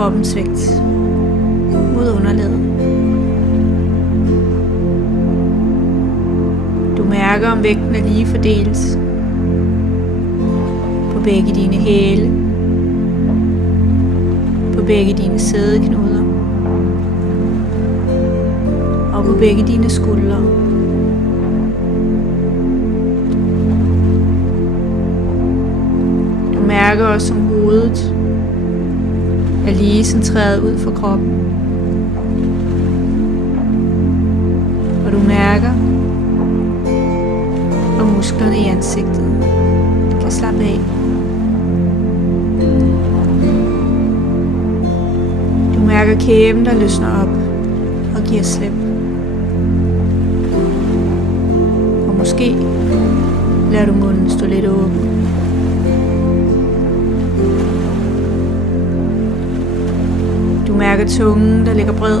kroppens vægt mod underlaget. Du mærker, om vægten er lige fordelt på begge dine hæle, på begge dine sædeknuder og på begge dine skuldre. Du mærker også, om hovedet er lige centreret ud fra kroppen. Og du mærker, om musklerne i ansigtet kan slappe af. Du mærker kæben, der løsner op og giver slip. Og måske lader du munden stå lidt åben. Du mærker tungen, der ligger bred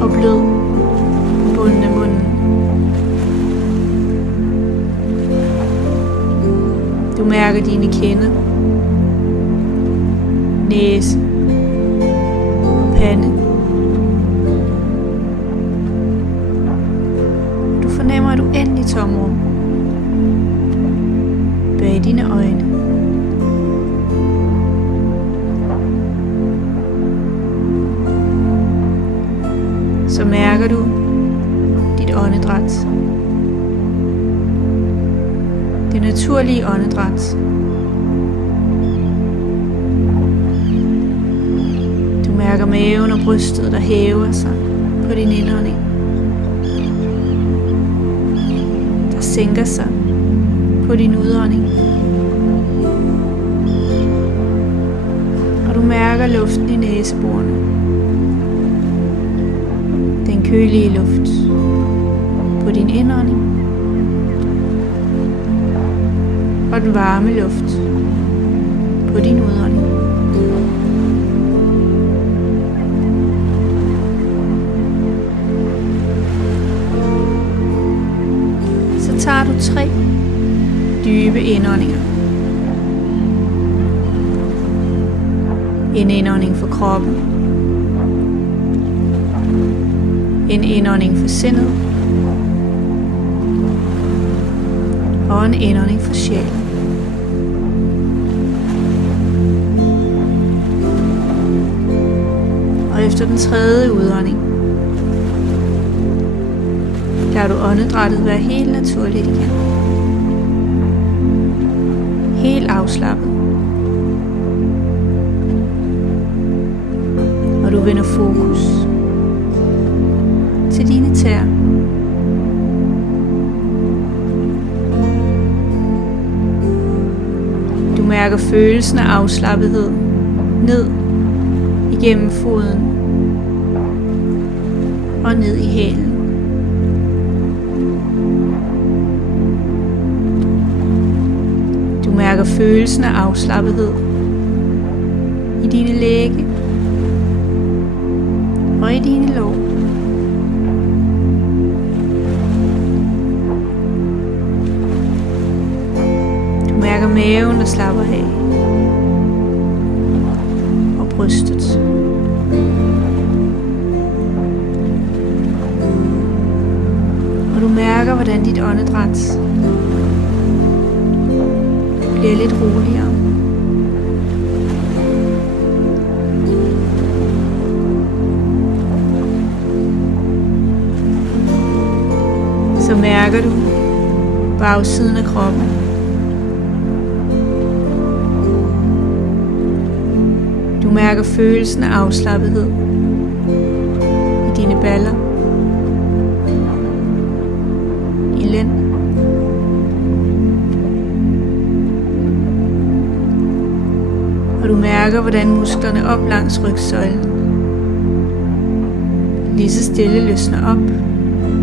og blød på bunden af munden. Du mærker dine kinder, næse og pande. Du fornemmer et uendeligt tomrum bag dine øjne. Så mærker du dit åndedræt. Det naturlige åndedræt. Du mærker maven og brystet, der hæver sig på din indånding. Der sænker sig på din udånding. Og du mærker luften i næseborene. Den kølige luft på din indånding. Og den varme luft på din udånding. Så tager du 3 dybe indåndinger. En indånding for kroppen. En indånding for sindet. Og en indånding for sjælen. Og efter den 3. udånding lader du åndedrættet være helt naturligt igen. Helt afslappet. Og du vender fokus til dine tæer. Du mærker følelsen af afslappethed ned igennem foden og ned i hælen. Du mærker følelsen af afslappethed i dine lægge og i dine lår. Du mærker maven, der slapper af, og brystet. Og du mærker, hvordan dit åndedræt bliver lidt roligere. Så mærker du bagsiden af kroppen. Du mærker følelsen af afslappethed i dine baller, i lænd. Og du mærker, hvordan musklerne op langs rygsøjlen lige så stille løsner op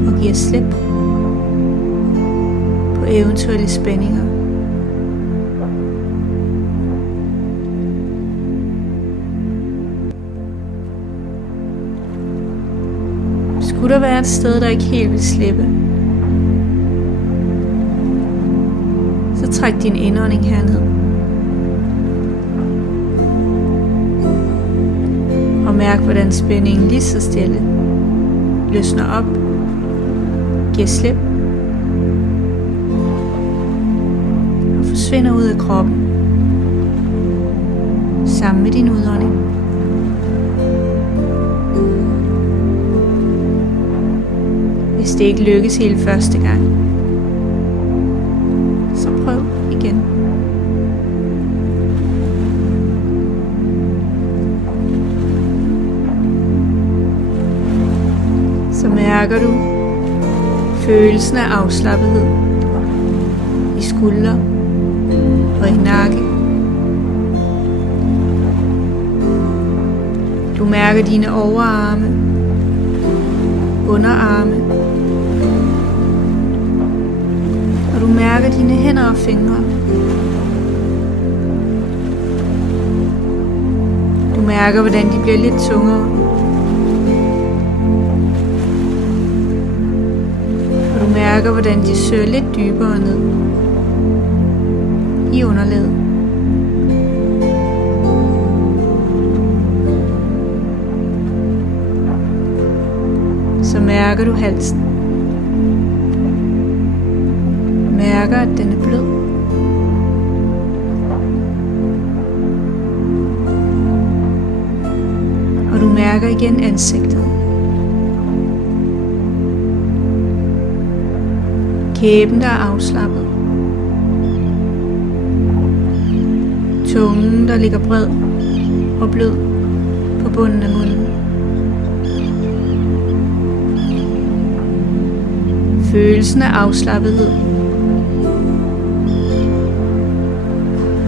og giver slip på eventuelle spændinger. Skulle der være et sted, der ikke helt vil slippe, så træk din indånding herned. mærk, hvordan spændingen lige så stille løsner op, giver slip og forsvinder ud af kroppen sammen med din udånding. Hvis det ikke lykkes hele første gang, så prøv igen. Så mærker du følelsen af afslappethed i skuldre og i nakke. Du mærker dine overarme, underarme, og du mærker dine hænder og fingre. Du mærker, hvordan de bliver lidt tungere. Og du mærker, hvordan de søger lidt dybere ned i underlaget. Så mærker du halsen. Mærker, at den er blød. Og du mærker igen ansigtet. Kæben, der er afslappet. Tungen, der ligger bred og blød på bunden af munden. Følelsen af afslappethed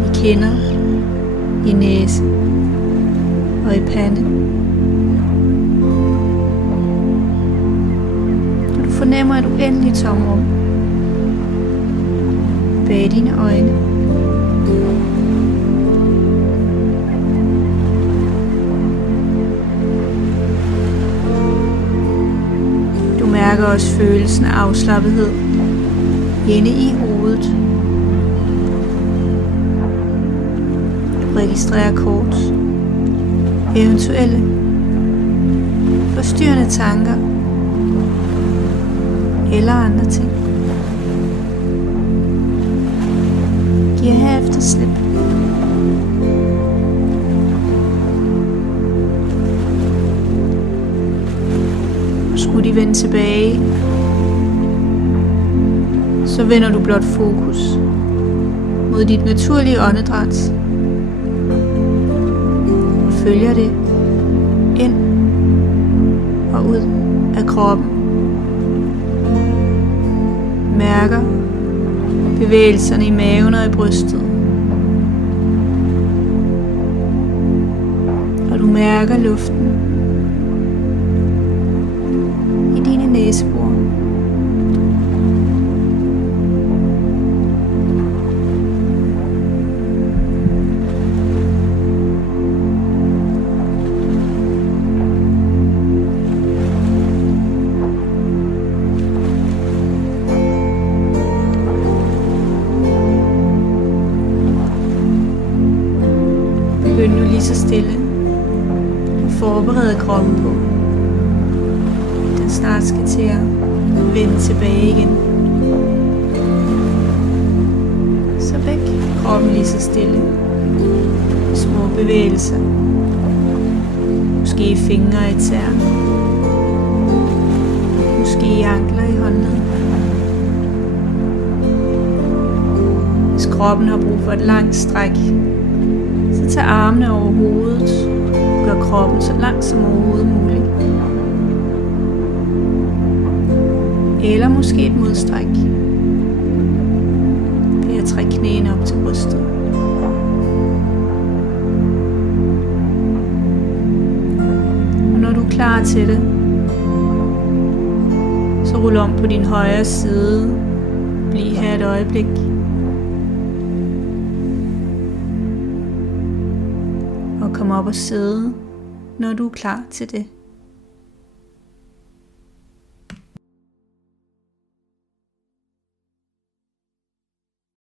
i kinder, i næse og i pande. Og du fornemmer et uendeligt tomrum bag dine øjne. Du mærker også følelsen af afslappethed inde i hovedet. Du registrerer kort eventuelle forstyrrende tanker eller andre ting. Giv herefter slip. Og skulle de vende tilbage, så vender du blot fokus mod dit naturlige åndedræt og følger det ind og ud af kroppen. Mærker bevægelserne i maven og i brystet. Og du mærker luften i dine næsebor. Begynd nu lige så stille og forberede kroppen på, at den snart skal til at vende tilbage igen. Så væk kroppen lige så stille. Små bevægelser. Måske fingre i tæerne. Måske ankler i håndleden. Hvis kroppen har brug for et langt stræk, så tag armene over hovedet og gør kroppen så lang som overhovedet muligt. Eller måske et modstræk ved at trække knæene op til brystet. Og når du er klar til det, så rul om på din højre side. Bliv her et øjeblik. Og kom op og sidde, når du er klar til det.